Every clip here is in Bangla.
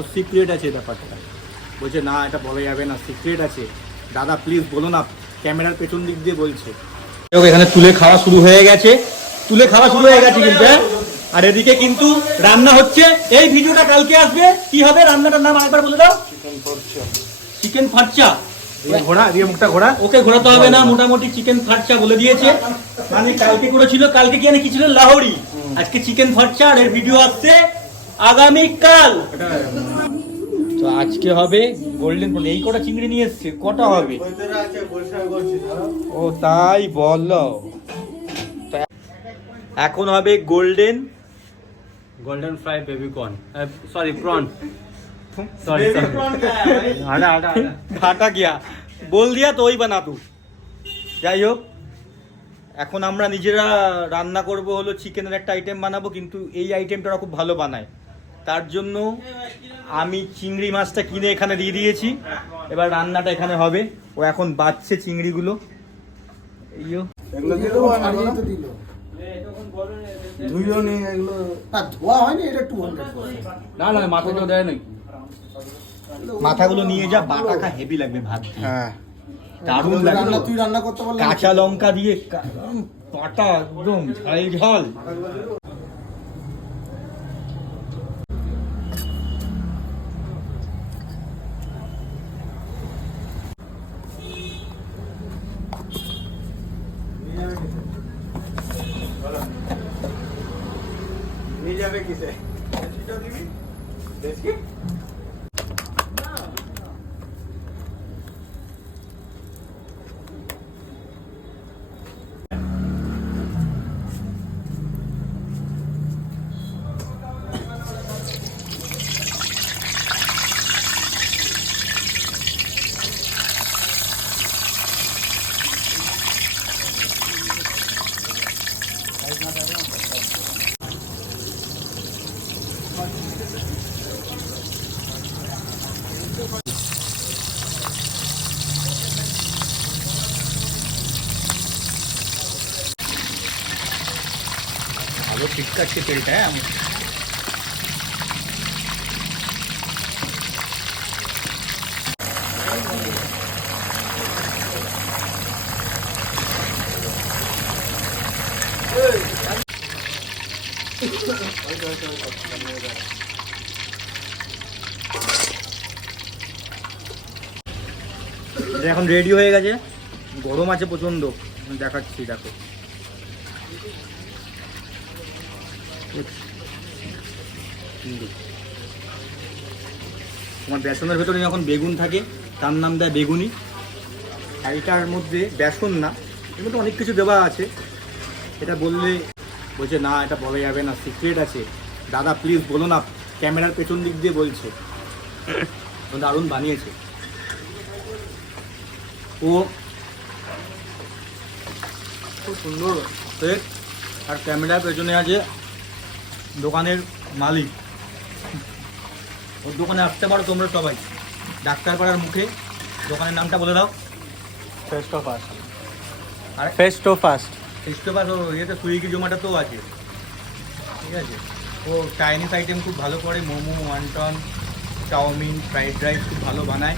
ও সিক্রেট আছে ব্যাপারটা। বলছে না এটা বলা যাবে না সিক্রেট আছে। দাদা প্লিজ বলো না ক্যামেরার পেছন দিক দিয়ে বলছে। এখানে তুলে খাওয়া শুরু হয়ে গেছে। তুলে খাওয়া শুরু হয়ে গেছে কিন্তু হ্যাঁ? আর এদিকে কিন্তু রান্না হচ্ছে। এই ভিডিওটা কালকে আসবে। কি হবে? রান্নাটার নাম আরেকবার বলে দাও। চিকেন ফার্চা। ঘোড়া দিয়ে মুখটা ঘোড়া। ওকে ঘোরাতে হবে না মোটামুটি চিকেন ফার্চা বলে দিয়েছে। মানে কালকে করেছিল কালকে কি কি ছিল? লাহোরি। আজকে চিকেন ফার্চা আর এর ভিডিও আসছে আগামী কাল তো আজকে হবে গোল্ডেন প্রন এই কটা চিংড়ি নিয়ে এসছে কটা হবে ও তাই বলো তো এখন হবে golden golden fry baby corn sorry prawn sorry हटा हटा हटा ঘাটা গিয়া বল দিয়া তো ওই বানা তু যাই হোক এখন আমরা নিজেরা রান্না করব হলো চিকেনের একটা আইটেম বানাবো কিন্তু এই আইটেমটা ওরা খুব ভালো বানায় তার জন্য আমি চিংড়ি মাছটা কিনে এখানে দিয়ে দিয়েছি। এবার রান্নাটা এখানে হবে। ও এখন বাচ্ছে চিংড়িগুলো। এইও। ধুইও নি এগুলো না ধোয়া হয়নি এটা টু না না মাথা কেউ দেয় নাকি মাথাগুলো নিয়ে যা বাটাকা হেভি লাগবে ভাত হ্যাঁ। দারুণ লাগবে। তুই রান্না করতে পারলে কাঁচা লঙ্কা দিয়ে পাটা একদম ঝাল ঝাল। নিয়ে যাবে কিসে ভালো ছিটকাচ্ছে তেলটা হ্যাঁ এটা এখন রেডি হয়ে গেছে। গরম আছে প্রচণ্ড দেখাচ্ছি, দেখো। তোমার বেসনের ভেতরে যখন বেগুন থাকে, তার নাম দেয় বেগুনি। এটার মধ্যে বেসন না, এর মধ্যে অনেক কিছু দেওয়া আছে। এটা বললে বলছে না এটা বলা যাবে না সিক্রেট আছে। দাদা প্লিজ বলো না ক্যামেরার পেছন দিক দিয়ে বলছে। দারুণ বানিয়েছে। ও খুব সুন্দর আর ক্যামেরার পেছনে আছে দোকানের মালিক। ওর দোকানে আসতে পারো তোমরা সবাই। ডাক্তারপাড়ার মুখে। দোকানের নামটা বলে দাও। ফেস্ট অফ ফার্স্ট আর ফেস্ট অফ ফার্স্ট ও ইয়েতে সুইগি জোম্যাটোতেও আছে। ঠিক আছে? ও চাইনিজ আইটেম খুব ভালো করে, momo wonton chowmein, fried rice খুব ভালো বানায়।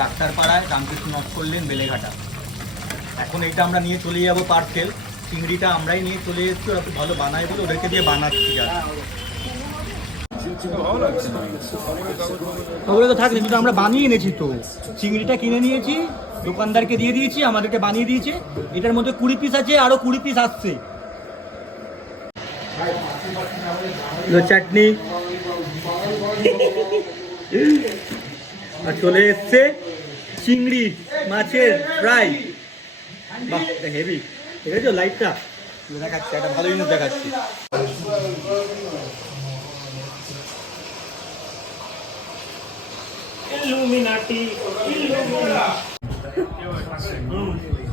ডাক্তারপাড়ায় রামকৃষ্ণ নট করলেন বেলেঘাটা। এখন এটা আমরা নিয়ে চলে যাব পার্সেল। চিংড়িটা আমরাই নিয়ে চলে এসেছি, ওরা খুব ভালো বানায় বলে ওদেরকে দিয়ে বানাচ্ছি ওগুলো তো থাকলে কিন্তু আমরা বানিয়ে এনেছি তো। চিংড়িটা কিনে নিয়েছি দোকানদারকে দিয়ে দিয়েছি, আমাদেরকে বানিয়ে দিয়েছে। এটার মধ্যে কুড়ি পিস আছে, আরও কুড়ি পিস আসছে। চাটনি। আর চলে এসছে চিংড়ি, মাছের ফ্রাই। বাহ হেভি ঠিক আছে লাইটটা দেখাচ্ছি, একটা ভালো জিনিস দেখাচ্ছি। Oh.